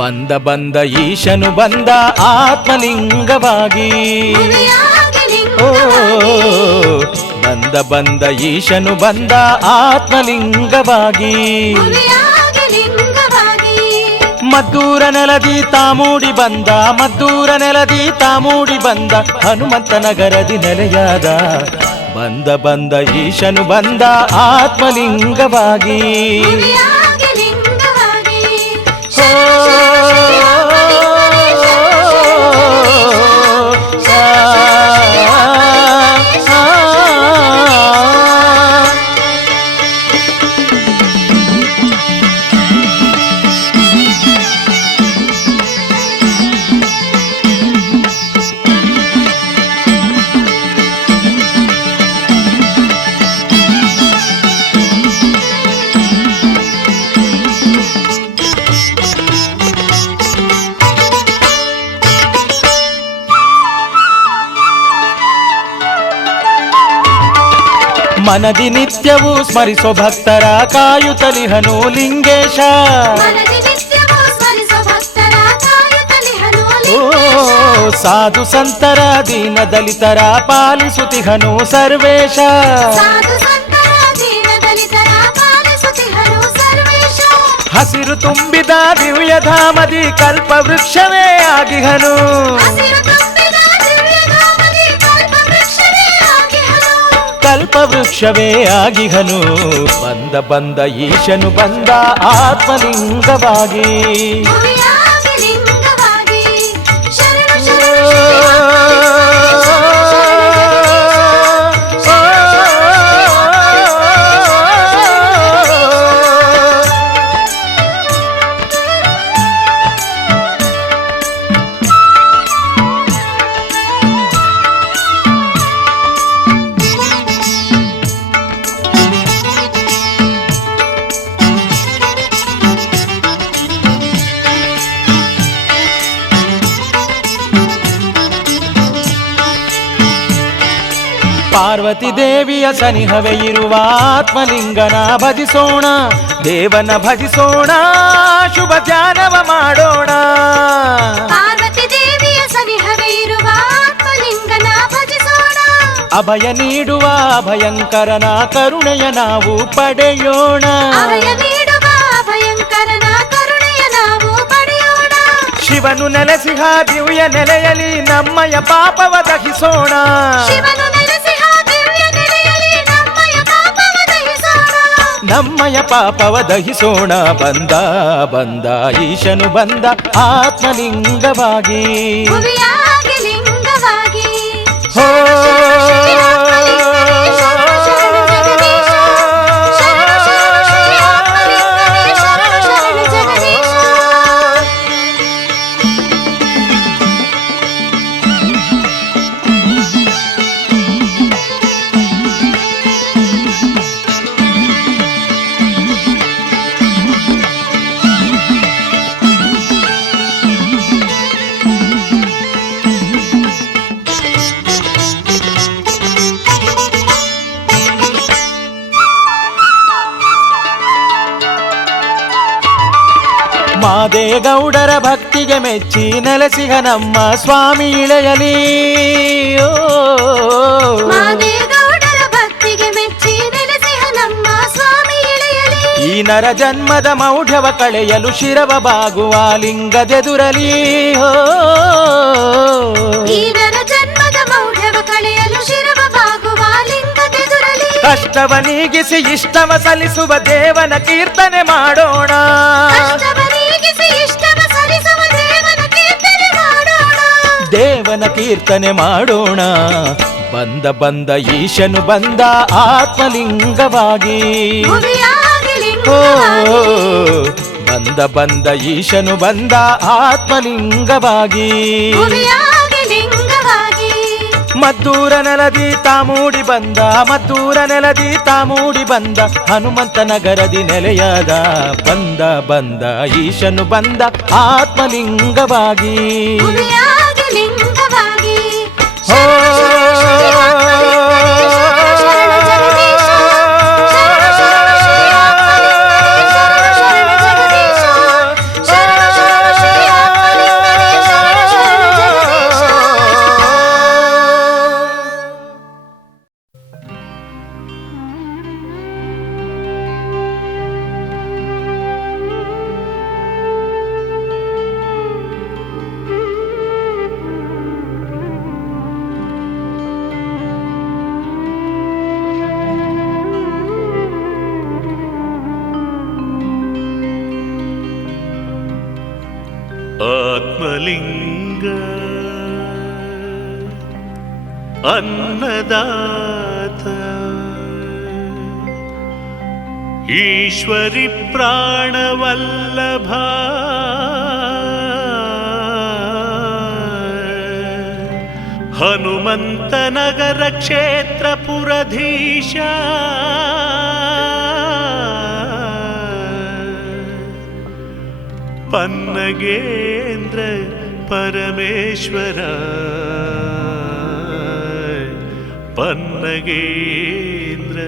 ಬಂದ ಬಂದ ಈಶನು ಬಂದ ಆತ್ಮಲಿಂಗವಾಗಿ. ಓ ಬಂದ ಬಂದ ಈಶನು ಬಂದ ಆತ್ಮಲಿಂಗವಾಗಿ. ಮದ್ದೂರ ನೆಲದಿ ತಾಮೂಡಿ ಬಂದ, ಮದ್ದೂರ ನೆಲದಿ ತಾಮೂಡಿ ಬಂದ, ಹನುಮಂತ ನಗರದಿ ನೆಲೆಯಾದ. ಬಂದ ಬಂದ ಈಶನು ಬಂದ ಆತ್ಮಲಿಂಗವಾಗಿ. ಮನದಿ ನಿತ್ಯವೂ ಸ್ಮರಿಸೋ ಭಕ್ತರ ಕಾಯುತ್ತಲಿಹನು ಲಿಂಗೇಶ. ಓ ಸಾಧು ಸಂತರ ದೀನ ದಲಿತರ ಪಾಲಿಸುತ್ತಿಹನು ಸರ್ವೇಶ. ಹಸಿರು ತುಂಬಿದ ದಿವ್ಯಧಾಮದಿ ಕಲ್ಪವೃಕ್ಷವೇ ಆಗಿಹನು. ಕಲ್ಪವೃಕ್ಷವೇ ಆಗಿಹನು. ಬಂದ ಬಂದ ಈಶನು ಬಂದ ಆತ್ಮಲಿಂಗವಾಗಿ. ಪಾರ್ವತಿ ದೇವಿಯ ಸನಿಹವೇ ಇರುವ ಆತ್ಮಲಿಂಗನ ಭಜಿಸೋಣ, ದೇವನ ಭಜಿಸೋಣ, ಶುಭ ಧ್ಯಾನವ ಮಾಡೋಣ. ಪಾರ್ವತಿ ದೇವಿಯ ಸನಿಹವೇ ಇರುವ ಆತ್ಮಲಿಂಗನ ಭಜಿಸೋಣ, ಅಭಯ ನೀಡುವ ಭಯಂಕರನ ಕರುಣೆಯ ನಾವು ಪಡೆಯೋಣ. ಅಭಯ ನೀಡುವ ಭಯಂಕರನ ಕರುಣೆಯ ನಾವು ಪಡೆಯೋಣ. ಶಿವನು ನೆಲೆಸಿಹ ದಿವ್ಯ ನೆಲೆಯಲ್ಲಿ ನಮ್ಮಯ ಪಾಪವ ದಹಿಸೋಣ. ಶಿವನು ನಮ್ಮಯ ಪಾಪವ ದಹಿಸೋಣ. ಬಂದ ಬಂದ ಈಶನು ಬಂದ ಆತ್ಮಲಿಂಗವಾಗಿ. ಹೋ ಮಾದೇಗೌಡರ ಭಕ್ತಿಗೆ ಮೆಚ್ಚಿ ನೆಲೆಸಿಗ ನಮ್ಮ ಸ್ವಾಮಿ ಇಳೆಯಲಿ. ಮಾದೇಗೌಡರ ಭಕ್ತಿಗೆ ಮೆಚ್ಚಿ ನೆಲೆಸಿಗ ನಮ್ಮ ಸ್ವಾಮಿ ಇಳೆಯಲಿ. ಈ ನರ ಜನ್ಮದ ಮೌಢ್ಯವ ಕಳೆಯಲು ಶಿರವ ಬಾಗುವ ಲಿಂಗದೆದುರಲಿ. ಈ ನರ ಜನ್ಮದ ಮೌಢ್ಯವ ಕಳೆಯಲು ಶಿರವ ಬಾಗುವ ಲಿಂಗದೆದುರಲಿ. ಕಷ್ಟವ ನೀಗಿಸಿ ಇಷ್ಟವ ಸಲ್ಲಿಸುವ ದೇವನ ಕೀರ್ತನೆ ಮಾಡೋಣ. ದೇವನ ಕೀರ್ತನೆ ಮಾಡೋಣ. ಬಂದ ಬಂದ ಈಶನು ಬಂದ ಆತ್ಮಲಿಂಗವಾಗಿ. ಓ ಬಂದ ಬಂದ ಈಶನು ಬಂದ ಆತ್ಮಲಿಂಗವಾಗಿ. ಮದ್ದೂರ ನೆಲದಿ ತಾಮೂಡಿ ಬಂದ, ಮದ್ದೂರ ನೆಲದಿ ತಾಮೂಡಿ ಬಂದ, ಹನುಮಂತ ನಗರದಿ ನೆಲೆಯಾದ. ಬಂದ ಬಂದ ಈಶನು ಬಂದ ಆತ್ಮಲಿಂಗವಾಗಿ. अन्नदात ईश्वरि प्राणवल्लभा हनुमन्तनगर क्षेत्रपुरधीश पन्नगेन्द्र परमेश्वर पन्नगेन्द्र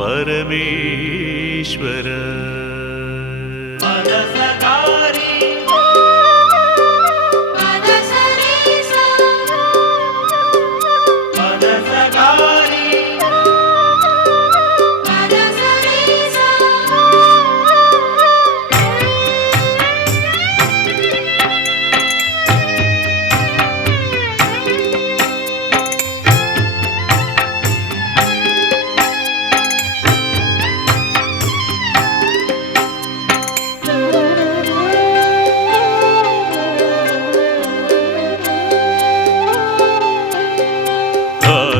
परमेश्वर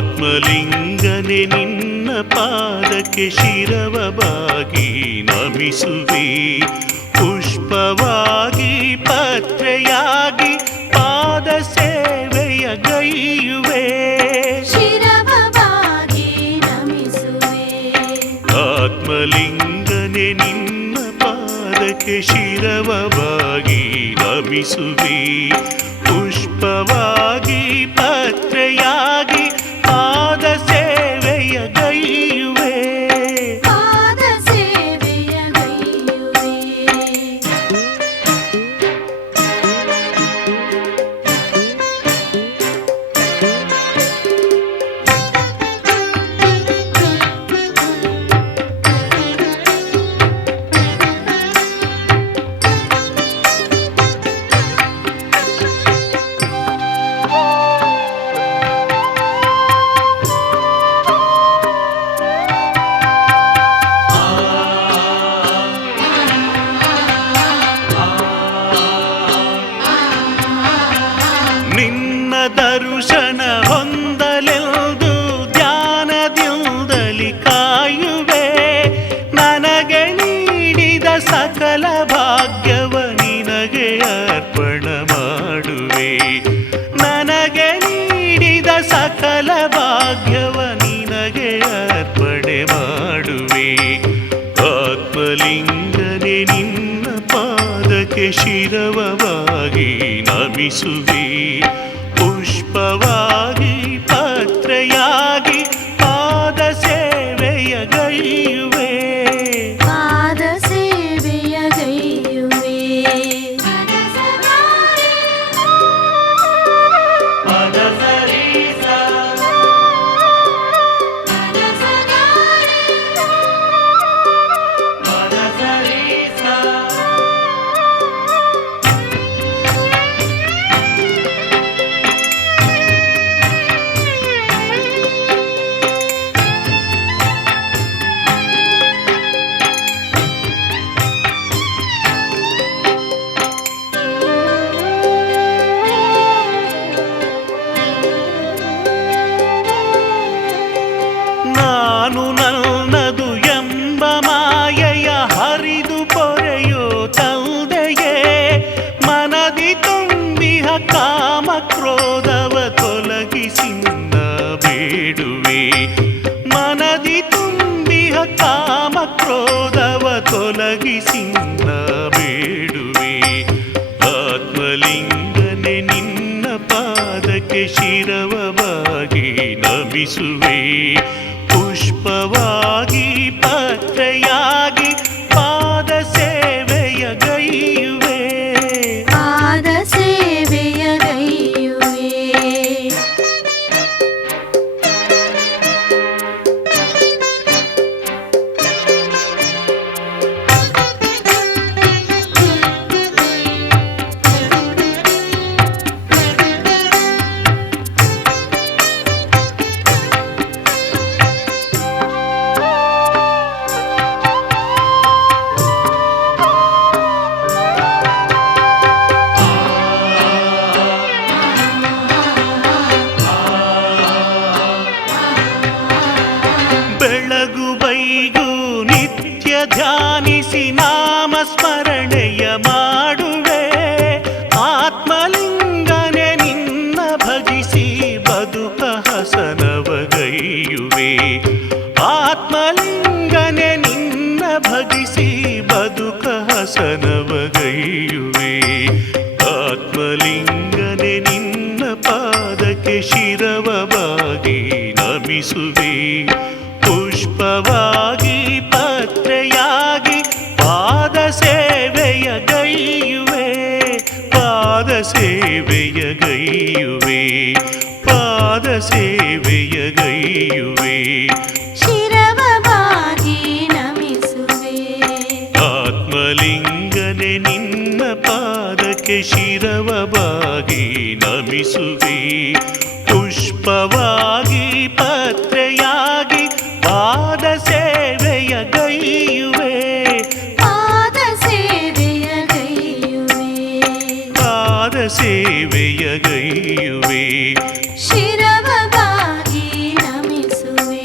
ಆತ್ಮಲಿಂಗನೆ ನಿನ್ನ ಪಾದಕ್ಕೆ ಶಿರವವಾಗಿ ನಮಿಸುವೆ ಪುಷ್ಪವಾಗಿ ಪತ್ರೆಯಾಗಿ ಪಾದ ಸೇವೆಯ ಗೈಯುವೆ ಶಿರವವಾಗಿ ನಮಿಸುವೆ ಆತ್ಮಲಿಂಗನೆ ನಿನ್ನ ಪಾದಕ್ಕೆ ಶಿರವವಾಗಿ ನಮಿಸುವೆ ಪುಷ್ಪವಾಗಿ ಪತ್ರೆಯಾಗಿ ಪಾದ ಸೇವೆಯ ಗೈಯುವೆ ಪಾದ ಸೇವೆಯ ಗೈಯುವೆ ನಿನ್ನ ದರ್ಶನ ಹೊಂದಲೆಂದು ಧ್ಯಾನದಿಂದಲಿ ಕಾಯುವೆ ನನಗೆ ನೀಡಿದ ಸಕಲ ಭಾಗ್ಯವ ನಿನಗೆ ಅರ್ಪಣ ಮಾಡುವೆ ನನಗೆ ನೀಡಿದ ಸಕಲ ಭಾಗ್ಯವ ನಿನಗೆ ಅರ್ಪಣೆ ಮಾಡುವೆ ಆತ್ಮಲಿಂಗನೆ ನಿನ್ನ ಪಾದಕ್ಕೆ ಶಿರವವಾಗಿ ನಮಿಸುವೆ ಪುಷ್ಪವಾಗಿ ಪತ್ರೆಯಾಗಿ ಪಾದ ಸೇವೆಯ ಗೈಯುವೆ ಪಾದ ಸೇವೆಯ ಗೈಯುವೆ ನಾನು ನನ್ನದು ಎಂಬ ಮಾಯೆಯ ಹರಿದು ಪೊರೆಯೋ ತಂದೆಯೇ ಮನದಿ ತುಂಬಿಹ ಕಾಮ ಕ್ರೋಧವ ತೊಲಗಿಸಿನ್ನ ಬೇಡುವೆ ಮನದಿ ತುಂಬಿಹ ಕಾಮ ಕ್ರೋಧವ ತೊಲಗಿಸಿನ್ನ ಬೇಡುವೆ ಆತ್ಮಲಿಂಗನೆ ನಿನ್ನ ಪಾದಕ್ಕೆ ಶಿರವವಾಗಿ ನಮಿಸುವೆ ಪುಷ್ಪವಾಗಿ ಪತ್ರೆಯಾಗಿ ಪಾದ ಸೇವೆಯ ಗೈಯುವೆ ಪಾದ ಸೇವೆಯ ಗೈಯುವೆ ನುಡಿಸಿ ನಾಮ ಸ್ಮರಣೆಯ ಮಾಡುವೆ. ಆತ್ಮಲಿಂಗನೆ ನಿನ್ನ ಭಜಿಸಿ ಬದುಕ ಹಸನವಗೈಯುವೆ. ಆತ್ಮಲಿಂಗನೆ ನಿನ್ನ ಭಜಿಸಿ ಬದುಕ ಹಸನವಗೈಯುವೆ. ಆತ್ಮಲಿಂಗನೆ ನಿನ್ನ ಪಾದಕ್ಕೆ ಶಿರವವಾಗಿ ನಮಿಸುವೆ. ಪುಷ್ಪವಾಗಿ ಪತ್ರೆಯಾಗಿ ಪಾದ ಸೇವೆಯ ಗೈಯುವೆ. ಪಾದ ಸೇವೆಯ ಗೈಯುವೆ. ಪಾದ ಸೇವೆಯ ಗೈಯುವೆ. ಶಿರವವಾಗಿ ನಮಿಸುವೆ. ಆತ್ಮಲಿಂಗನೆ ನಿನ್ನ ಪಾದಕ್ಕೆ ಶಿರವವಾಗಿ ನಮಿಸುವೆ. ಪುಷ್ಪವಾಗಿ ಪತ್ರೆಯಾಗಿ ಪಾದ ಸೇವೆಯ ಗೈಯುವೆ. ಪಾದ ಸೇವೆಯ ಗೈಯುವೆ. ಪಾದ ಸೇವೆಯ ಗೈಯುವೆ. ಶಿರವವಾಗಿ ನಮಿಸುವೆ.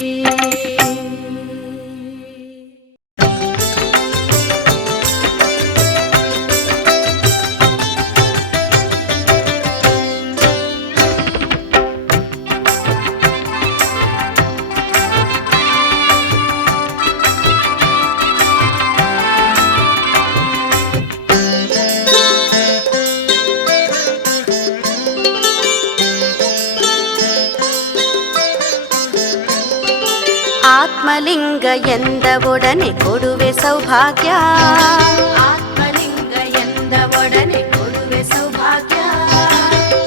ಆತ್ಮಲಿಂಗ ಎಂದ ಒಡನೆ ಕೊಡುವೆ ಸೌಭಾಗ್ಯ. ಆತ್ಮಲಿಂಗ ಎಂದ ಒಡನೆ ಕೊಡುವೆ ಸೌಭಾಗ್ಯ.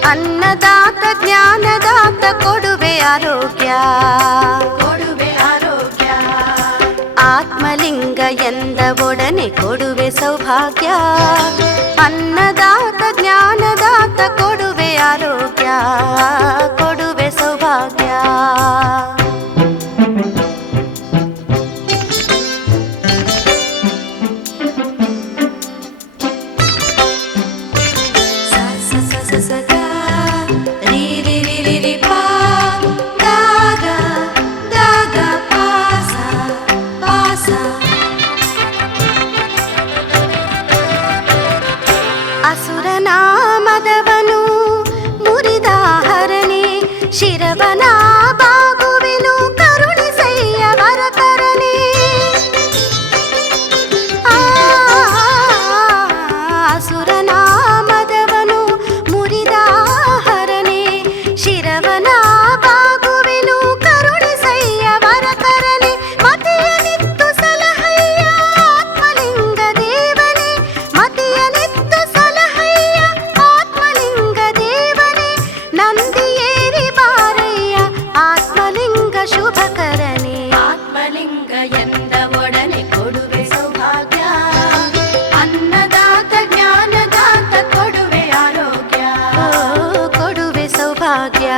ಅನ್ನದಾತ ಜ್ಞಾನದಾತ ಕೊಡುವೆ ಆರೋಗ್ಯ. ಕೊಡುವೆ ಆರೋಗ್ಯ. ಆತ್ಮಲಿಂಗ ಎಂದ ಒಡನೆ ಕೊಡುವೆ ಸೌಭಾಗ್ಯ. ಅನ್ನದಾತ ಜ್ಞಾನದಾತ ಕೊಡುವೆ ಆರೋಗ್ಯ. ಕೊಡುವೆ ಸೌಭಾಗ್ಯ. ಅಸುರನಾಮದವನು ಮುರಿದ ಹರನೆ ಶಿರವನ ಬಾಗುವೆನು ಕರುಣಿಸಯ್ಯ ವರಕರನೆ. ಅಸುರನಾಮದವನು ಮುರಿದ ಹರನೆ ಶಿರವನ ಬಾಗುವೆನು ಕರುಣಿಸಯ್ಯ ವರಕರನೆ. ಮತಿಯನಿತ್ತು ಸಲಹಯ್ಯ ಆತ್ಮಲಿಂಗ ದೇವನೇ. ಮತಿಯನಿತ್ತು ಸಲಹಯ್ಯ ಆತ್ಮಲಿಂಗ ದೇವನೇ. ನಂದಿಯೇರಿ ಬಾರಯ್ಯ ಆತ್ಮಲಿಂಗ ಶುಭಕರನೆ. ಆತ್ಮಲಿಂಗ ಎಂದ ಒಡನೆ ಕೊಡುವೆ ಸೌಭಾಗ್ಯ. ಅನ್ನದಾತ ಜ್ಞಾನದಾತ ಕೊಡುವೆ ಆರೋಗ್ಯ. ಕೊಡುವೆ ಸೌಭಾಗ್ಯ.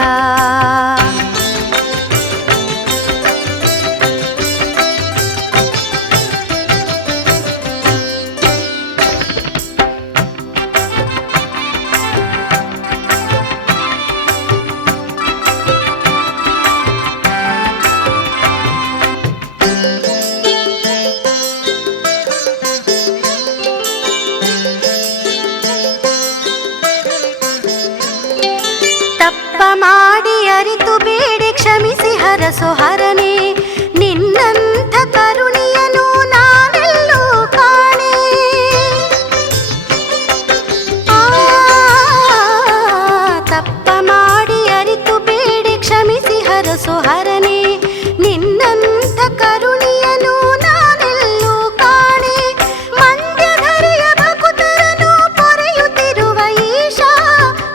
ತಪ್ಪ ಮಾಡಿ ಅರಿತು ಬೇಡಿ ಕ್ಷಮಿಸಿ ಹರಸು ಹರನೆ. ನಿನ್ನಂಥ ಕರುಣಿಯನು ನಾನೆಲ್ಲೂ ಕಾಣೆ. ತಪ್ಪ ಮಾಡಿ ಅರಿತು ಬೇಡಿ ಕ್ಷಮಿಸಿ ಹರಸು ಹರನೆ. ನಿನ್ನಂಥ ಕರುಣಿಯನು ನಾನೆಲ್ಲೂ ಕಾಣೆ. ಮಂಡ್ಯಧರೆಯ ಭಕುತರನು ಪೊರೆಯುತ್ತಿರುವ ಈಶಾ.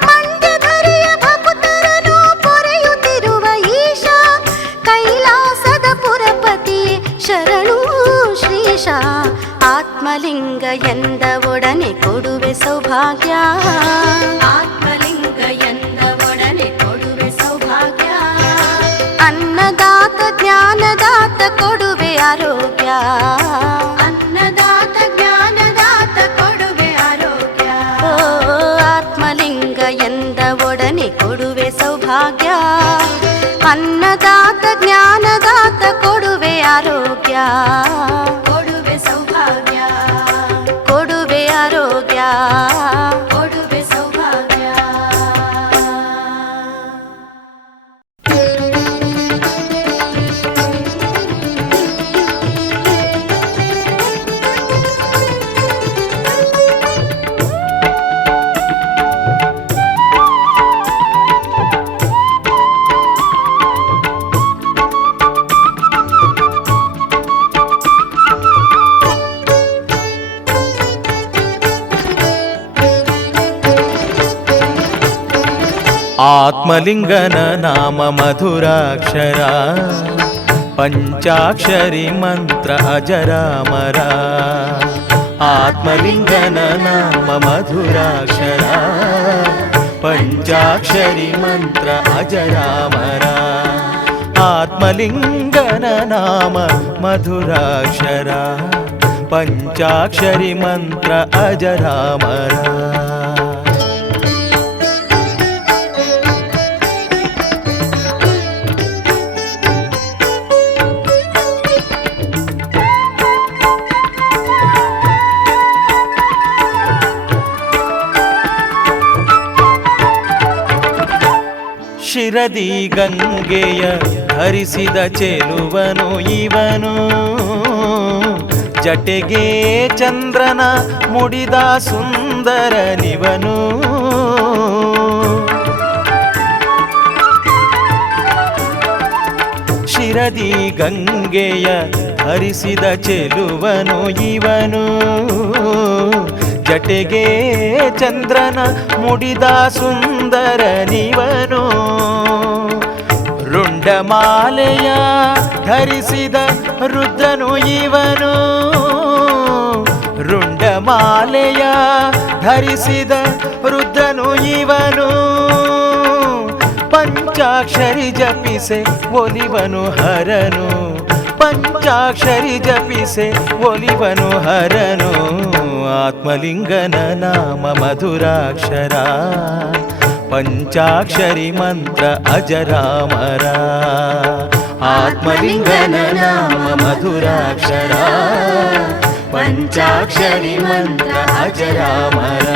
ಮಂಡ್ಯಧರೆಯ ಭಕುತರನು ಪೊರೆಯುತ್ತಿರುವ ಈಶಾ. ಕೈಲಾಸದ ಪುರಪತಿ ಶರಣು ಶ್ರೀಶ. ಆತ್ಮಲಿಂಗ ಎಂದ ಒಡನೆ ಕೊಡುವೆ ಸೌಭಾಗ್ಯ. ಆತ್ಮಲಿಂಗ ಎಂದ ಒಡನೆ ಕೊಡುವೆ ಸೌಭಾಗ್ಯ. ಅನ್ನದಾತ ಜ್ಞಾನದಾತ ಕೊಡುವೆ ಆರೋಗ್ಯ. ಅನ್ನದಾತ ಜ್ಞಾನದಾತ ಕೊಡುವೆ ಆರೋಗ್ಯ. ಆತ್ಮಲಿಂಗ ಎಂದ ಒಡನೆ ಕೊಡುವೆ ಸೌಭಾಗ್ಯ. ಅನ್ನದಾತ ಜ್ಞಾನದಾತ ಕೊಡುವೆ ಆರೋಗ್ಯ. ಕೊಡುವೆ ಸೌಭಾಗ್ಯ. ಆತ್ಮಲಿಂಗನ ನಾಮ ಮಧುರಾಕ್ಷರ, ಪಂಚಾಕ್ಷರಿ ಮಂತ್ರ ಅಜರಾಮರ. ಆತ್ಮಲಿಂಗನ ನಾಮ ಮಧುರಾಕ್ಷರ, ಪಂಚಾಕ್ಷರಿ ಮಂತ್ರ ಅಜರಾಮರ. ಆತ್ಮಲಿಂಗನ ನಾಮ ಮಧುರಾಕ್ಷರ, ಪಂಚಾಕ್ಷರಿ ಮಂತ್ರ ಅಜರಾಮರ. ಶಿರದಿ ಗಂಗೆಯ ಹರಿಸಿದ ಚೆಲುವನು ಇವನು, ಜಟೆಗೆ ಚಂದ್ರನ ಮುಡಿದ ಸುಂದರನಿವನು. ಶಿರದಿ ಗಂಗೆಯ ಹರಿಸಿದ ಚೆಲುವನು ಇವನು, ಜಟೆಗೆ ಚಂದ್ರನ ಮುಡಿದ ಸುಂದರನಿವನು. ರುಂಡಮಾಲೆಯ ಧರಿಸಿದ ರುದ್ರನು ಇವನು, ರುಂಡಮಾಲೆಯ ಧರಿಸಿದ ರುದ್ರನು ಇವನು. ಪಂಚಾಕ್ಷರಿ ಜಪಿಸೆ ಒಲಿವನು ಹರನು, ಪಂಚಾಕ್ಷರಿ ಜಪಿಸೆ ಒಲಿವನು ಹರನು. ಆತ್ಮಲಿಂಗನ ನಾಮ ಮಧುರಾಕ್ಷರ, ಪಂಚಾಕ್ಷರಿ ಮಂತ್ರ ಅಜರಾಮರ. ಆತ್ಮಲಿಂಗನ ನಾಮ ಮಧುರಾಕ್ಷರ, ಪಂಚಾಕ್ಷರಿ ಮಂತ್ರ ಅಜರಾಮರ.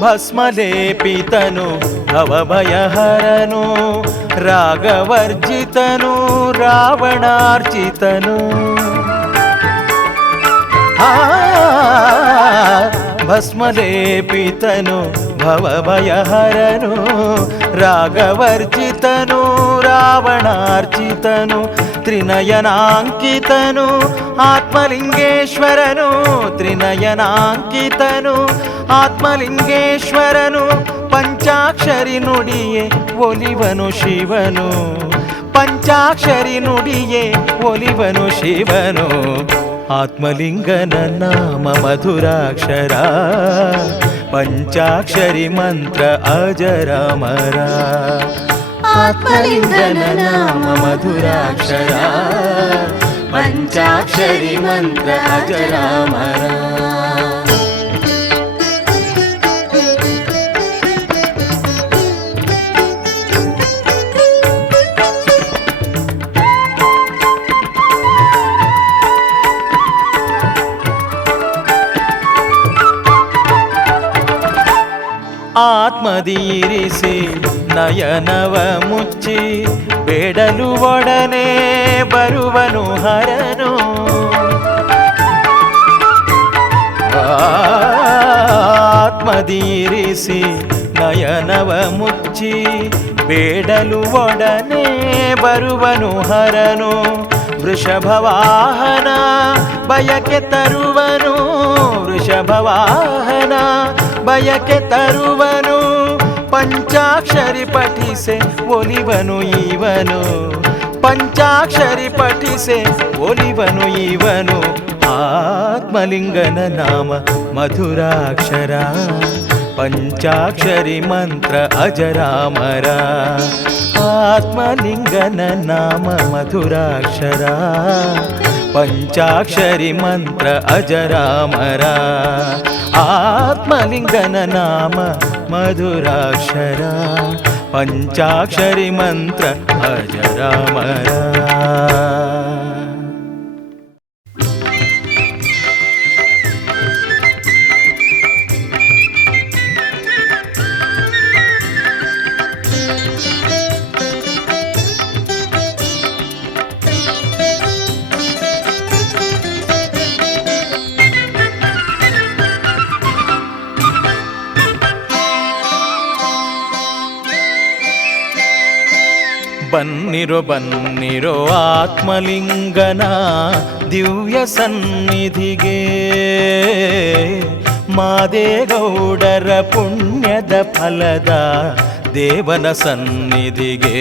ಭಸ್ಮಲೇಪಿತನು ಭವಭಯಹರನು, ರಾಗವರ್ಜಿತನು ರಾವಣಾರ್ಚಿತನು. ಭಸ್ಮಲೇಪಿತನು ಭವಭಯಹರನು, ರಾಗವರ್ಜಿತನು ರಾವಣಾರ್ಚಿತನು. ತ್ರಿನಯನಾಂಕಿತನು ಆತ್ಮಲಿಂಗೇಶ್ವರನು, ತ್ರಿನಯನಾಂಕಿತನು ಆತ್ಮಲಿಂಗೇಶ್ವರನು. ಪಂಚಾಕ್ಷರಿ ನುಡಿಯೇ ಒಲಿವನು ಶಿವನು, ಪಂಚಾಕ್ಷರಿ ನುಡಿಯೇ ಒಲಿವನು ಶಿವನು. ಆತ್ಮಲಿಂಗನ ನಾಮ ಮಧುರಾಕ್ಷರ, ಪಂಚಾಕ್ಷರಿ ಮಂತ್ರ ಅಜರಾಮರ. ಆತ್ಮಲಿಂಗನ ನಾಮ ಮಧುರಾಕ್ಷರ, ಪಂಚಾಕ್ಷರಿ ಮಂತ್ರ ಅಜರಾಮರ. ಆತ್ಮದೀರಿಸಿ ನಯನವ ಮುಚ್ಚಿ ಬೇಡಲು ಒಡನೆ ಬರುವನು ಹರನು. ಆತ್ಮದೀರಿಸಿ ನಯನವ ಮುಚ್ಚಿ ಬೇಡಲು ಒಡನೆ ಬರುವನು ಹರನು. ವೃಷಭವಾಹನ ಬಯಕೆ ತರುವನು, ವೃಷಭವಾಹನ ಬಯಕೆ ತರುವನು. ಪಂಚಾಕ್ಷರಿ ಪಠಿಸೆ ಒಲಿವನು ಇವನು, ಪಂಚಾಕ್ಷರಿ ಪಠಿಸೆ ಒಲಿವನು ಇವನು. ಆತ್ಮಲಿಂಗನ ನಾಮ ಮಧುರಾಕ್ಷರ, ಪಂಚಾಕ್ಷರಿ ಮಂತ್ರ ಅಜರಾಮರ. ಆತ್ಮಲಿಂಗನ ನಾಮ ಮಧುರಾಕ್ಷರ, ಪಂಚಾಕ್ಷರಿ ಮಂತ್ರ ಅಜರಾಮರ. ಆತ್ಮಲಿಂಗನ ನಾಮ ಮಧುರಾಕ್ಷರ, ಪಂಚಾಕ್ಷರಿ ಮಂತ್ರ ಅಜರಾಮರ. ಬನ್ನಿರೋ ಬನ್ನಿರೋ ಆತ್ಮಲಿಂಗನ ದಿವ್ಯ ಸನ್ನಿಧಿಗೆ, ಮಾದೇಗೌಡರ ಪುಣ್ಯದ ಫಲದ ದೇವನ ಸನ್ನಿಧಿಗೆ,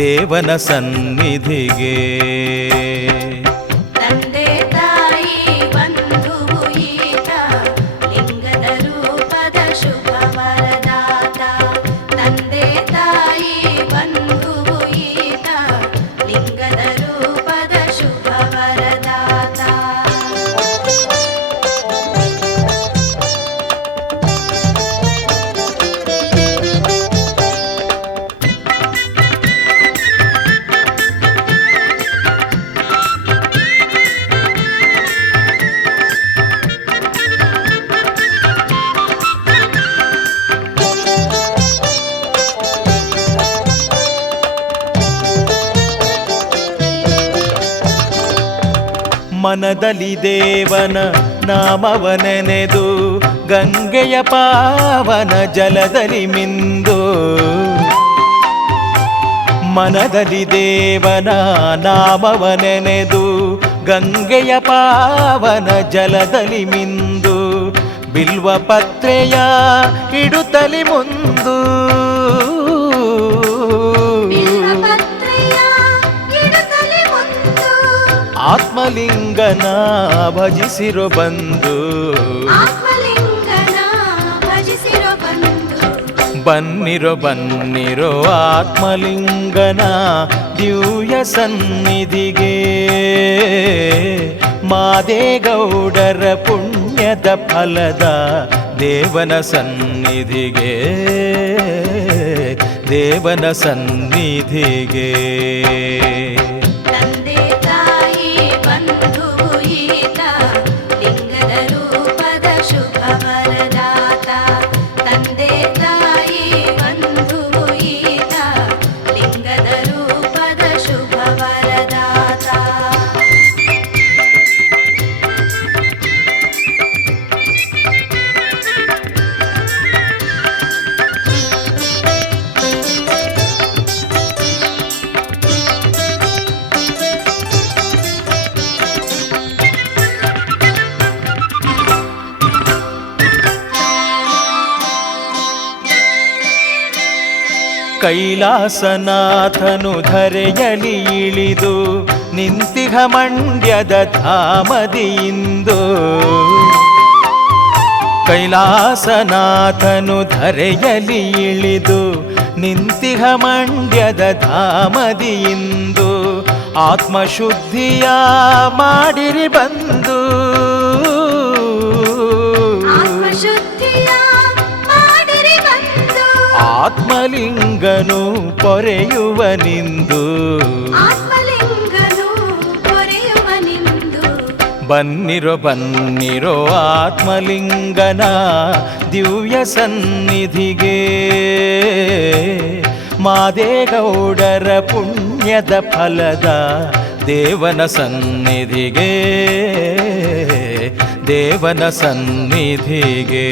ದೇವನ ಸನ್ನಿಧಿಗೆ. ತಂದೆ ತಾಯಿ ಬಂಧುವು ಈತ, ಲಿಂಗದ ರೂಪದ ಶುಭ ವರದಾತ. ತಂದೆ ತಾಯಿ ಬಂಧುವು ಈತ, ಲಿಂಗದ ರೂಪದ ಶುಭ ವರದಾತ. ಮನದಲ್ಲಿ ದೇವನ ನಾಮವನೆನೆದು, ಗಂಗೆಯ ಪಾವನ ಜಲದಲ್ಲಿ ಮಿಂದು. ಮನದಲ್ಲಿ ದೇವನ ನಾಮವನೆನೆದು, ಗಂಗೆಯ ಪಾವನ ಜಲದಲ್ಲಿ ಮಿಂದು. ಬಿಲ್ವ ಪತ್ರೆಯ ಇಡುತ್ತಲಿ ಮುಂದು, ಆತ್ಮಲಿಂಗನ ಭಜಿಸಿರೋ ಬಂದು. ಆತ್ಮಲಿಂಗನ ಭಜಿಸಿರೋ ಬಂದು. ಬನ್ನಿರೋ ಬನ್ನಿರೋ ಆತ್ಮಲಿಂಗನ ದಿವ್ಯ ಸನ್ನಿಧಿಗೆ, ಮಾದೇಗೌಡರ ಪುಣ್ಯದ ಫಲದ ದೇವನ ಸನ್ನಿಧಿಗೆ, ದೇವನ ಸನ್ನಿಧಿಗೆ. ಕೈಲಾಸನಾಥನು ಧರೆಯಲಿ ಇಳಿದು, ನಿಂತಿಹ ಮಂಡ್ಯದ ಧಾಮದಿಯಿಂದು. ಕೈಲಾಸನಾಥನು ಧರೆಯಲಿ ಇಳಿದು, ನಿಂತಿಹ ಮಂಡ್ಯದ ಧಾಮದಿಯಿಂದು. ಆತ್ಮಶುದ್ಧಿಯ ಮಾಡಿರಿ ಬಂದು, ಆತ್ಮಲಿಂಗನು ಪೊರೆಯುವನಿಂದು. ಆತ್ಮಲಿಂಗನು ಪೊರೆಯುವನಿಂದು. ಬನ್ನಿರೋ ಬನ್ನಿರೋ ಆತ್ಮಲಿಂಗನ ದಿವ್ಯ ಸನ್ನಿಧಿಗೆ, ಮಾದೇಗೌಡರ ಪುಣ್ಯದ ಫಲದ ದೇವನ ಸನ್ನಿಧಿಗೆ, ದೇವನ ಸನ್ನಿಧಿಗೆ.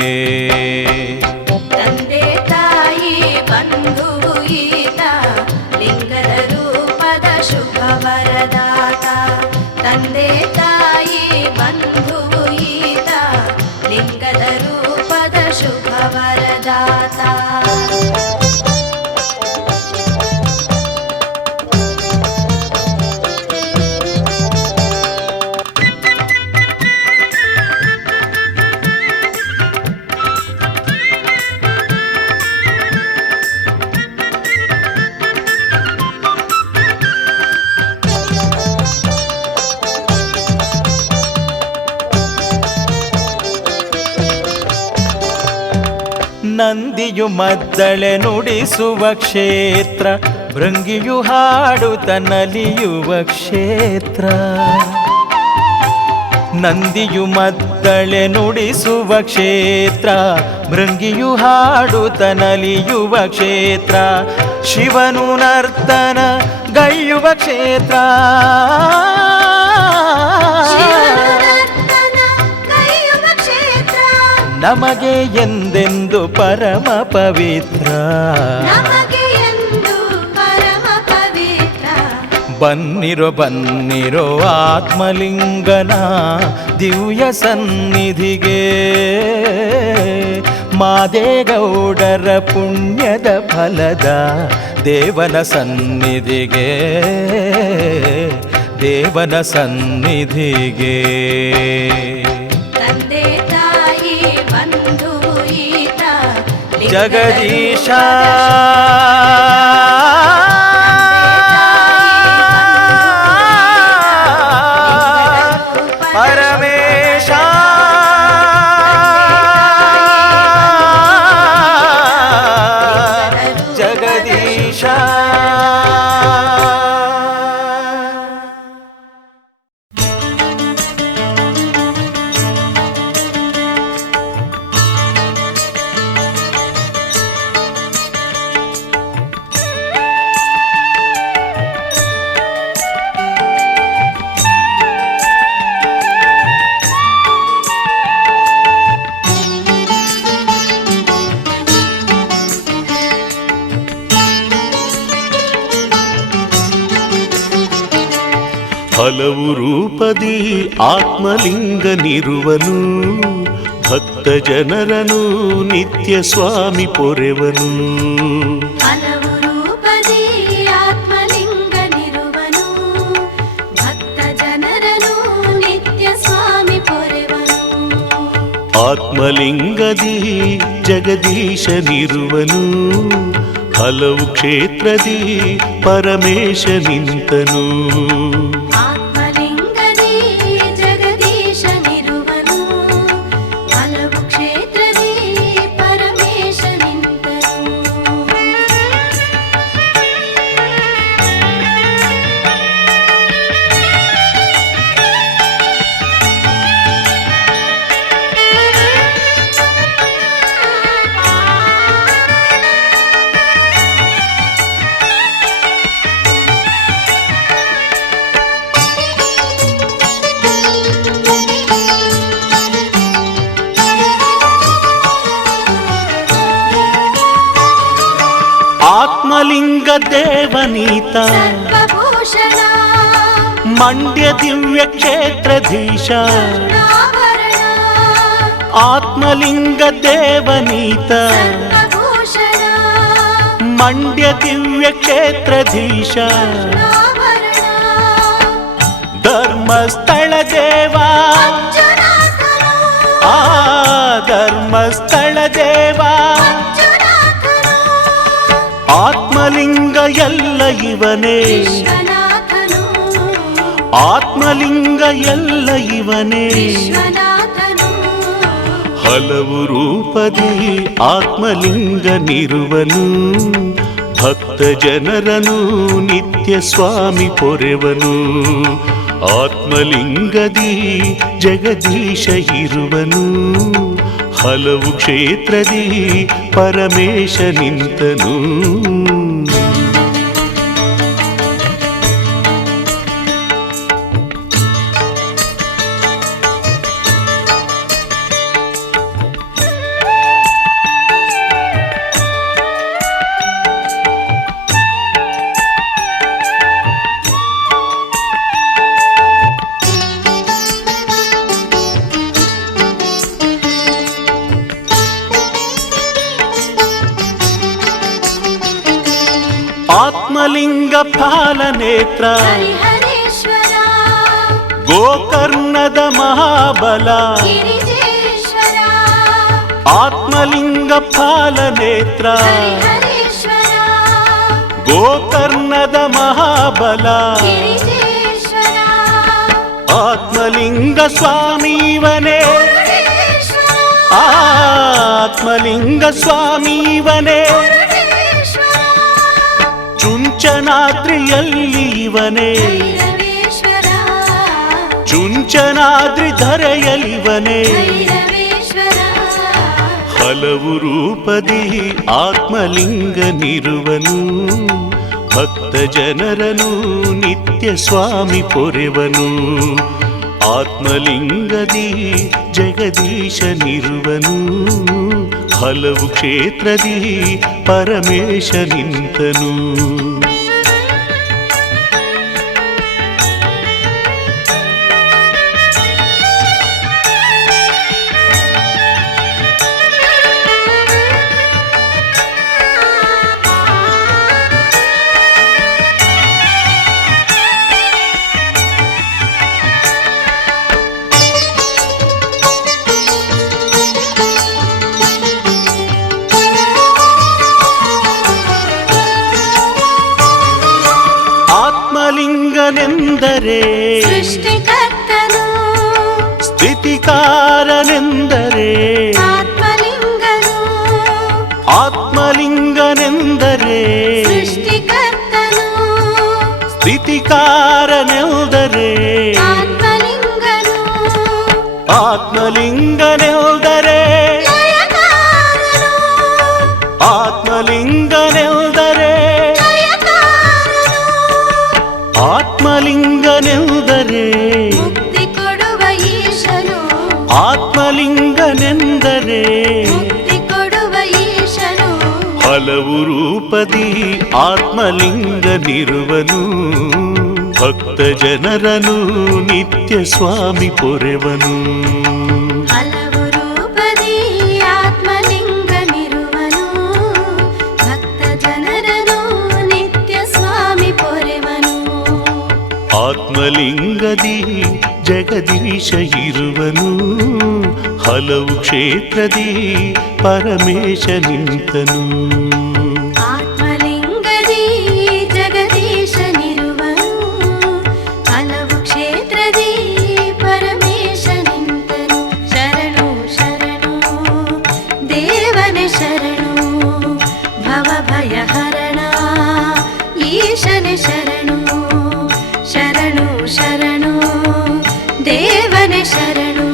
ತಂದೆ ತಾಯಿ ಬಂಧುವು ಈತ, ಲಿಂಗದ ರೂಪದ ಶುಭ ವರದಾತ. ತಂದೆ ತಾಯಿ ಬಂಧುವು ಈತ, ಲಿಂಗದ ರೂಪದ ಶುಭ ವರದಾತ. ನಂದಿಯು ಮದ್ದಳೆ ನುಡಿಸುವ ಕ್ಷೇತ್ರ, ಭೃಂಗಿಯು ಹಾಡುತ್ತ ನಲಿಯುವ ಕ್ಷೇತ್ರ. ನಂದಿಯು ಮದ್ದಳೆ ನುಡಿಸುವ ಕ್ಷೇತ್ರ, ಭೃಂಗಿಯು ಹಾಡುತ್ತ ನಲಿಯುವ ಕ್ಷೇತ್ರ. ಶಿವನು ನರ್ತನ ಗೈಯುವ ಕ್ಷೇತ್ರ, ನಮಗೆ ಎಂದೆಂದು ಪರಮ ಪವಿತ್ರ. ನಮಗೆ ಎಂದು ಬನ್ನಿರೋ ಬನ್ನಿರೋ ಆತ್ಮಲಿಂಗನ ದಿವ್ಯ ಸನ್ನಿಧಿಗೆ, ಮಾದೇಗೌಡರ ಪುಣ್ಯದ ಫಲದ ದೇವನ ಸನ್ನಿಧಿಗೆ, ದೇವನ ಸನ್ನಿಧಿಗೆ. ತಂದೆ ತಾಯಿ ಬಂಧು ಈತ ಜಗದೀಶ ಪರಮೇಶ ಜಗದೀಶ. ಹಲವು ರೂಪದಿ ಆತ್ಮಲಿಂಗನಿರುವನು, ಭಕ್ತ ಜನರನು ನಿತ್ಯ ಸ್ವಾಮಿ ಪೊರೆವನು. ಹಲವು ರೂಪದಿ ಆತ್ಮಲಿಂಗನಿರುವನು, ಭಕ್ತ ಜನರನು ನಿತ್ಯ ಸ್ವಾಮಿ ಪೊರೆವನು. ಆತ್ಮಲಿಂಗದಿ ಜಗದೀಶನಿರುವನು, ಹಲವು ಕ್ಷೇತ್ರದಿ ಪರಮೇಶ ನಿಂತನು. ಆತ್ಮಲಿಂಗದಿ ಜಗದೀಶನಿರುವನು, ಹಲವು ಕ್ಷೇತ್ರದಿ ಪರಮೇಶ ನಿಂತನು. ಆತ್ಮಲಿಂಗ ದೇವನೀತ ಸರ್ವಭೂಷಣ ಮಂಡ್ಯ ದಿವ್ಯ ಕ್ಷೇತ್ರಧೀಶ. ಕರುಣಾಭರಣ ಆತ್ಮಲಿಂಗ ದೇವನೀತ ಸರ್ವಭೂಷಣ ಮಂಡ್ಯ ದಿವ್ಯ ಕ್ಷೇತ್ರಧೀಶ. ಕರುಣಾಭರಣ ಧರ್ಮಸ್ಥಳ ದೇವ ಮಂಜುನಾಥನು ಆ ಧರ್ಮಸ್ಥಳ ದೇವ ಮಂಜುನಾಥನು ಆತ್ಮಲಿಂಗ ಎಲ್ಲ ಇವನೇ, ವಿಶ್ವನಾಥನು ಆತ್ಮಲಿಂಗ ಎಲ್ಲ ಇವನೇ. ವಿಶ್ವನಾಥನು ಹಲವು ರೂಪದಿ ಆತ್ಮಲಿಂಗನಿರುವನು, ಭಕ್ತ ಜನರನು ನಿತ್ಯ ಸ್ವಾಮಿ ಪೊರೆವನು. ಆತ್ಮಲಿಂಗದಿ ಜಗದೀಶ ಇರುವನು, ಹಲವು ಕ್ಷೇತ್ರದಿ ಪರಮೇಶ ನಿಂತನು. ಆತ್ಮಲಿಂಗ ಫಾಲನೇತ್ರ ಹರಿಹರೇಶ್ವರ ಗೋಕರ್ಣದ ಮಹಾಬಲ. ಗಿರಿಜೇಶ್ವರ ಆತ್ಮಲಿಂಗ ಫಾಲನೇತ್ರ ಹರಿಹರೇಶ್ವರ ಗೋಕರ್ಣದ ಮಹಾಬಲ. ಗಿರಿಜೇಶ್ವರ ಆತ್ಮಲಿಂಗ ಸ್ವಾಮೀವನೇ, ಮುರುಡೇಶ್ವರ ಆತ್ಮಲಿಂಗ ಸ್ವಾಮೀವನೇ. ಮುರುಡೇಶ್ವರ ಚುಂಚನಾದ್ರಿಯಲ್ಲಿ ಇವನೇ, ಭೈರವೇಶ್ವರ ಚುಂಚನಾದ್ರಿ ಧರೆಯಲಿವನೇ. ಭೈರವೇಶ್ವರ ಹಲವು ರೂಪದಿ ಆತ್ಮಲಿಂಗನಿರುವನು, ಭಕ್ತ ಜನರನು ನಿತ್ಯ ಸ್ವಾಮಿ ಪೊರೆವನು. ಆತ್ಮಲಿಂಗದಿ ಜಗದೀಶನಿರುವನು, ಹಲವು ಕ್ಷೇತ್ರದಿ ಪರಮೇಶ ನಿಂತನು. ಆತ್ಮಲಿಂಗನೆಂದರೆ ಸೃಷ್ಟಿಕರ್ತನು, ಸ್ಥಿತಿಕಾರನೆಂದರೆ ಆತ್ಮಲಿಂಗನು, ಆತ್ಮಲಿಂಗನೆಂದರೆ ಸೃಷ್ಟಿಕರ್ತನು, ಸ್ಥಿತಿಕಾರನೆಂದರೆ ಆತ್ಮಲಿಂಗನು, ಆತ್ಮಲಿಂಗನೆಂದರೆ ಲಯಕಾರನು, ಆತ್ಮಲಿಂಗನೆಂದರೆ ಲಯಕಾರನು, ಆತ್ಮಲಿಂಗನೆಂದರೆ ಮುಕ್ತಿ ಕೊಡುವ ಈಶನು, ಆತ್ಮಲಿಂಗನೆಂದರೆ ಮುಕ್ತಿ ಕೊಡುವ ಈಶನು, ಹಲವು ರೂಪದಿ ಆತ್ಮಲಿಂಗನಿರುವನು ಭಕ್ತ ಜನರನು ನಿತ್ಯ ಸ್ವಾಮಿ ಪೊರೆವನು ಹಲವು ರೂಪದಿ ಆತ್ಮಲಿಂಗನಿರುವನು ಭಕ್ತ ಜನರನು ನಿತ್ಯ ಸ್ವಾಮಿ ಪೊರೆವನು. ಆತ್ಮಲಿಂಗದಿ ಜಗದೀಶ ಇರುವನು ಹಲವು ಕ್ಷೇತ್ರದಿ ಪರಮೇಶ ನಿಂತನು ಆತ್ಮಲಿಂಗದಿ ಜಗದೀಶನಿರುವನು ಹಲವು ಕ್ಷೇತ್ರದಿ ಪರಮೇಶ ನಿಂತನು. ಶರಣು ಶರಣು ದೇವನೇ ಶರಣು ಭವಭಯಹರಣ ಈಶನೇ ಶರಣು. ಶರಣು ಶರಣು ದೇವನೇ ಶರಣು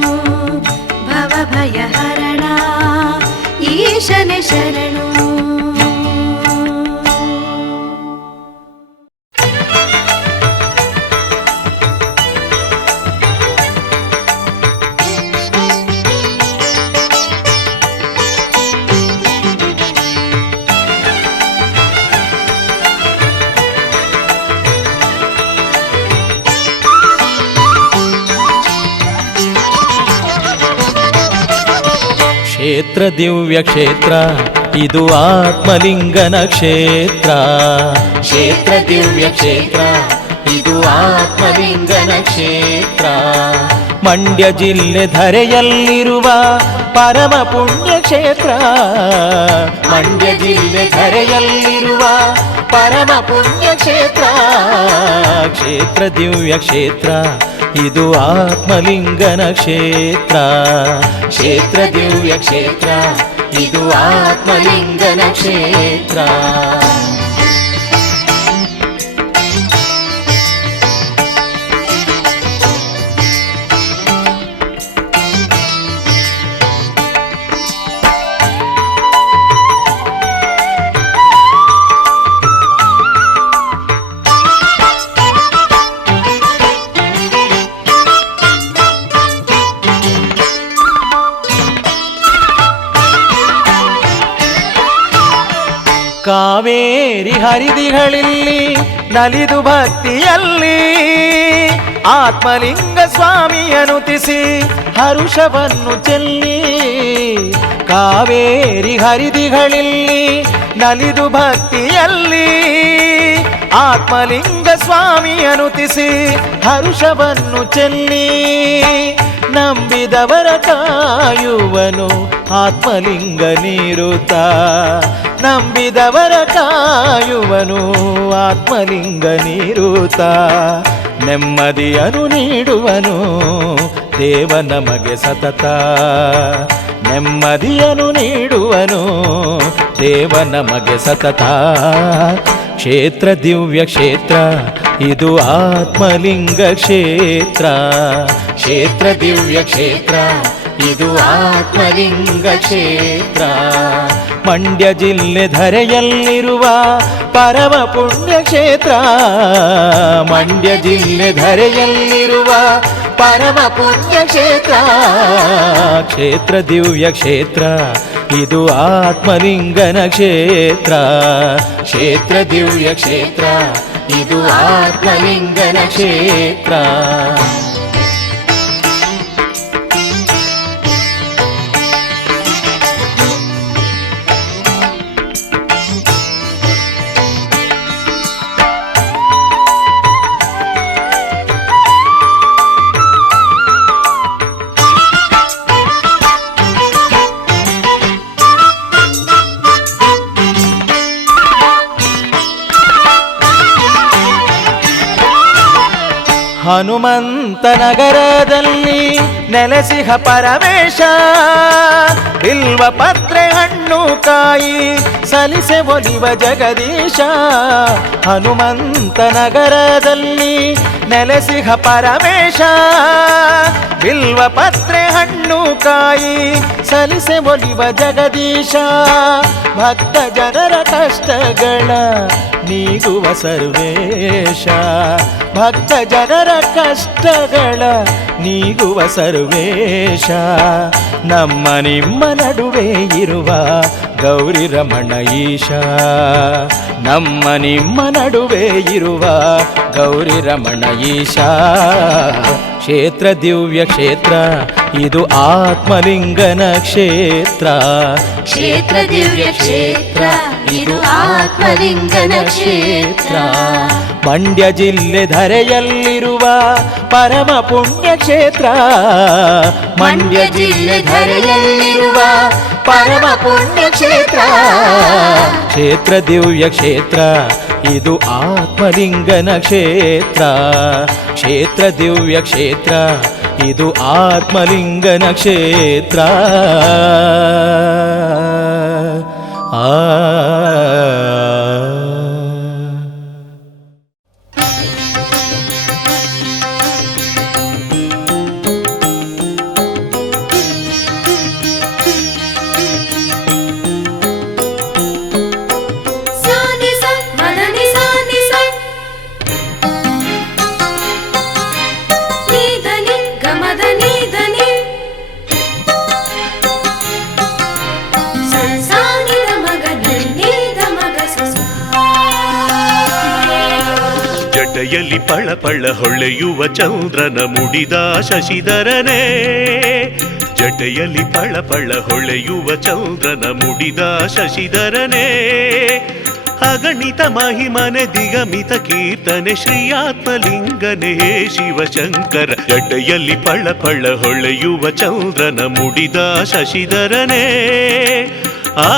ಭವಭಯಹರಣ ಈಶನೇ ಶರಣು. ಕ್ಷೇತ್ರ ದಿವ್ಯ ಕ್ಷೇತ್ರ ಇದು ಆತ್ಮಲಿಂಗನ ಕ್ಷೇತ್ರ. ಕ್ಷೇತ್ರ ದಿವ್ಯ ಕ್ಷೇತ್ರ ಇದು ಆತ್ಮಲಿಂಗನ ಕ್ಷೇತ್ರ. ಮಂಡ್ಯ ಜಿಲ್ಲೆ ಧರೆಯಲ್ಲಿರುವ ಪರಮ ಪುಣ್ಯ ಕ್ಷೇತ್ರ. ಮಂಡ್ಯ ಜಿಲ್ಲೆ ಧರೆಯಲ್ಲಿರುವ ಪರಮ ಪುಣ್ಯ ಕ್ಷೇತ್ರ. ಕ್ಷೇತ್ರ ದಿವ್ಯ ಕ್ಷೇತ್ರ ಇದು ಆತ್ಮಲಿಂಗನ ಕ್ಷೇತ್ರ. ಕ್ಷೇತ್ರ ದಿವ್ಯ ಕ್ಷೇತ್ರ ಇದು ಆತ್ಮಲಿಂಗನ ಕ್ಷೇತ್ರ. ಕಾವೇರಿ ಹರಿದಿಗಳಿಲ್ಲಿ ನಲಿದು ಭಕ್ತಿಯಲ್ಲಿ ಆತ್ಮಲಿಂಗ ಸ್ವಾಮಿಯನುತಿಸಿ ಹರುಷವನ್ನು ಚೆಲ್ಲಿ. ಕಾವೇರಿ ಹರಿದಿಗಳಿಲ್ಲಿ ನಲಿದು ಭಕ್ತಿಯಲ್ಲಿ ಆತ್ಮಲಿಂಗ ಸ್ವಾಮಿಯನುತಿಸಿ ಹರುಷವನ್ನು ಚೆಲ್ಲಿ. ನಂಬಿದವರ ಕಾಯುವನು ಆತ್ಮಲಿಂಗ ನೀರುತ್ತ. ನಂಬಿದವರ ಕಾಯುವನು ಆತ್ಮಲಿಂಗ ನೀರುತ್ತ. ನೆಮ್ಮದಿಯನ್ನು ನೀಡುವನು ದೇವ ನಮಗೆ ಸತತ. ನೆಮ್ಮದಿಯನ್ನು ನೀಡುವನು ದೇವ ನಮಗೆ ಸತತ. ಕ್ಷೇತ್ರ ದಿವ್ಯ ಕ್ಷೇತ್ರ ಇದು ಆತ್ಮಲಿಂಗ ಕ್ಷೇತ್ರ. ಕ್ಷೇತ್ರ ದಿವ್ಯ ಕ್ಷೇತ್ರ ಇದು ಆತ್ಮಲಿಂಗ ಕ್ಷೇತ್ರ. ಮಂಡ್ಯ ಜಿಲ್ಲೆ ಧರೆಯಲ್ಲಿರುವ ಪರಮ ಪುಣ್ಯ ಕ್ಷೇತ್ರ. ಮಂಡ್ಯ ಜಿಲ್ಲೆ ಧರೆಯಲ್ಲಿರುವ ಪರಮ ಪುಣ್ಯ ಕ್ಷೇತ್ರ. ಕ್ಷೇತ್ರ ದಿವ್ಯ ಕ್ಷೇತ್ರ ಇದು ಆತ್ಮಲಿಂಗನ ಕ್ಷೇತ್ರ. ಕ್ಷೇತ್ರ ದಿವ್ಯ ಕ್ಷೇತ್ರ ಇದು ಆತ್ಮಲಿಂಗನ ಕ್ಷೇತ್ರ. ಹನುಮಂತ ನಗರದಲ್ಲಿ ನೆಲೆಸಿಹ ಪರಮೇಶ ಬಿಲ್ವ ಪತ್ರೆ ಹಣ್ಣು ಕಾಯಿ ಸಲಿಸೆ ಒಲಿವ ಜಗದೀಶ. ಹನುಮಂತ ನಗರದಲ್ಲಿ ನೆಲೆಸಿಹ ಪರಮೇಶ ಬಿಲ್ವ ಪತ್ರೆ ಹಣ್ಣು ಕಾಯಿ ಸಲಿಸೆ ಒಲಿವ ಜಗದೀಶ. ಭಕ್ತ ಜನರ ಕಷ್ಟಗಳ ನೀಗುವ ಸರ್ವೇಶ. ಭಕ್ತ ಜನರ ಕಷ್ಟಗಳ ನೀಗುವ ಸರ್ವೇಶ. ನಮ್ಮ ನಿಮ್ಮ ನಡುವೆ ಇರುವ ಗೌರಿ ರಮಣ ಈಶ. ನಮ್ಮ ನಿಮ್ಮ ನಡುವೆ ಇರುವ ಗೌರಿ ರಮಣ ಈಶ. ಕ್ಷೇತ್ರ ದಿವ್ಯ ಕ್ಷೇತ್ರ ಇದು ಆತ್ಮಲಿಂಗನ ಕ್ಷೇತ್ರ. ಕ್ಷೇತ್ರ ದಿವ್ಯ ಕ್ಷೇತ್ರ ಇದು ಆತ್ಮಲಿಂಗನ ಕ್ಷೇತ್ರ. ಮಂಡ್ಯ ಜಿಲ್ಲೆ ಧರೆಯಲ್ಲಿರುವ ಪರಮ ಪುಣ್ಯ ಕ್ಷೇತ್ರ. ಮಂಡ್ಯ ಜಿಲ್ಲೆ ಧರೆಯಲ್ಲಿರುವ ಪರಮ ಪುಣ್ಯ ಕ್ಷೇತ್ರ. ಕ್ಷೇತ್ರ ದಿವ್ಯ ಕ್ಷೇತ್ರ ಇದು ಆತ್ಮಲಿಂಗನ ಕ್ಷೇತ್ರ. ಕ್ಷೇತ್ರ ದಿವ್ಯ ಕ್ಷೇತ್ರ ಇದು ಆತ್ಮಲಿಂಗನ ಕ್ಷೇತ್ರ. ಜಡೆಯಲ್ಲಿ ಪಳಪಳ ಹೊಳೆಯುವ ಚಂದ್ರನ ಮುಡಿದ ಶಶಿಧರನೇ. ಜಡೆಯಲ್ಲಿ ಪಳಪಳ ಹೊಳೆಯುವ ಚಂದ್ರನ ಮುಡಿದ ಶಶಿಧರನೇ. ಅಗಣಿತ ಮಹಿಮನೆ ದಿಗಮಿತ ಕೀರ್ತನೆ ಶ್ರೀಯಾತ್ಮಲಿಂಗನೇ ಶಿವಶಂಕರ. ಜಡೆಯಲ್ಲಿ ಪಳಪಳ ಹೊಳೆಯುವ ಚಂದ್ರನ ಮುಡಿದ ಶಶಿಧರನೇ. ಆ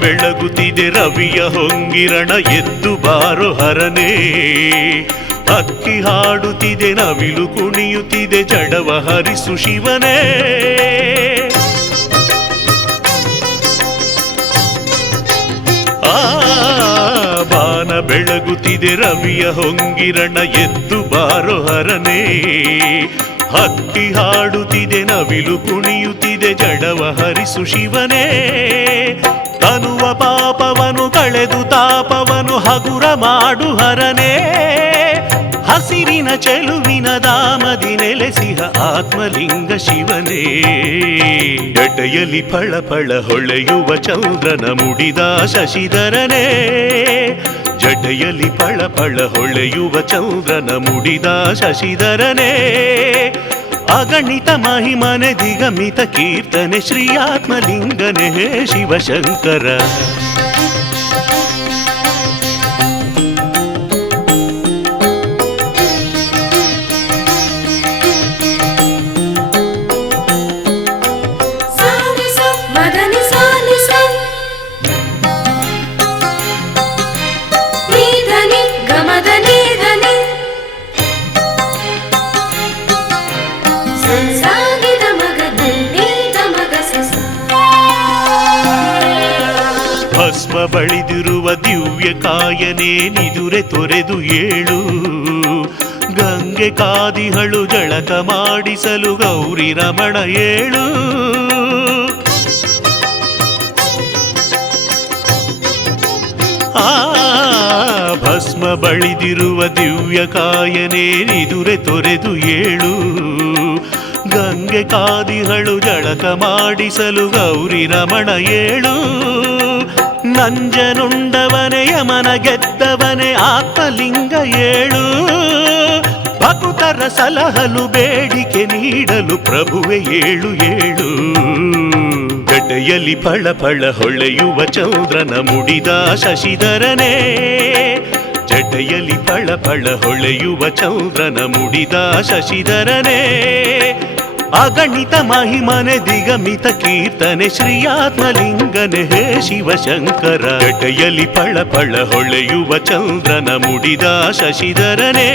ಬೆಳಗುತ್ತಿದೆ ರವಿಯ ಹೊಂಗಿರಣ ಎದ್ದು ಬಾರೋ ಹರನೇ. ಅಕ್ಕಿ ಹಾಡುತ್ತಿದೆ ನವಿಲು ಕುಣಿಯುತ್ತಿದೆ ಜಡವ ಹರಿಸು ಶಿವನೇ. ಬಾನ ಬೆಳಗುತ್ತಿದೆ ರವಿಯ ಹೊಂಗಿರಣ ಎದ್ದು ಬಾರೋ ಹರನೇ. ಹಕ್ಕಿ ಹಾಡುತ್ತಿದೆ ನವಿಲು ಕುಣಿಯುತ್ತಿದೆ ಜಡವ ಹರಿಸು ಶಿವನೇ. ತನುವ ಪಾಪವನು ಕಳೆದು ತಾಪವನು ಹಗುರ ಮಾಡು ಹರನೇ. ಹಸಿರಿನ ಚೆಲುವಿನ ಧಾಮದಿ ನೆಲೆಸಿಹ ಆತ್ಮಲಿಂಗ ಶಿವನೇ. ಜಡೆಯಲ್ಲಿ ಫಳಫಳ ಹೊಳೆಯುವ ಚಂದ್ರನ ಮುಡಿದ ಶಶಿಧರನೇ. ಜಡೆಯಲ್ಲಿ ಫಳಫಳ ಹೊಳೆಯುವ ಚಂದ್ರನ ಮುಡಿದ ಶಶಿಧರನೇ. ಅಗಣಿತ ಮಹಿಮನೆ ದಿಗಮಿತ ಕೀರ್ತನೆ ಶ್ರೀಯಾತ್ಮಲಿಂಗನೇ ಶಿವಶಂಕರ. ಭಸ್ಮ ಬಳಿದಿರುವ ದಿವ್ಯ ಕಾಯನೇ ನಿದುರೆ ತೊರೆದು ಏಳು. ಗಂಗೆ ಕಾದಿಹಳು ಜಳಕ ಮಾಡಿಸಲು ಗೌರಿ ರಮಣ ಏಳು. ಭಸ್ಮ ಬಳಿದಿರುವ ದಿವ್ಯ ಕಾಯನೇ ನಿದುರೆ ತೊರೆದು ಏಳು. ಗಂಗೆ ಕಾದಿಹಳು ಜಳಕ ಮಾಡಿಸಲು ಗೌರಿ ರಮಣ ಏಳು. ನಂಜನುಂಡವನೇ ಯಮನ ಗೆದ್ದವನೇ ಆತ್ಮಲಿಂಗ ಏಳು ಭಕ್ತರ ಸಲಹಲು ಬೇಡಿಕೆ ನೀಡಲು ಪ್ರಭುವೆ ಏಳು ಏಳು ಜಟೆಯಲ್ಲಿ ಫಳ ಫಳ ಹೊಳೆಯುವ ಚಂದ್ರನ ಮುಡಿದ ಶಶಿಧರನೇ ಜಟೆಯಲ್ಲಿ ಫಳ ಫಳ ಹೊಳೆಯುವ ಚಂದ್ರನ ಮುಡಿದ ಶಶಿಧರನೇ ಅಗಣಿತ ಮಹಿಮನೆ ದಿಗಮಿತ ಕೀರ್ತನೆ ಶ್ರೀಯಾತ್ಮಲಿಂಗನೆ ಹೇ ಶಿವಶಂಕರ ಜಟೆಯಲ್ಲಿ ಫಳ ಫಳ ಹೊಳೆಯುವ ಚಂದ್ರನ ಮುಡಿದ ಶಶಿಧರನೇ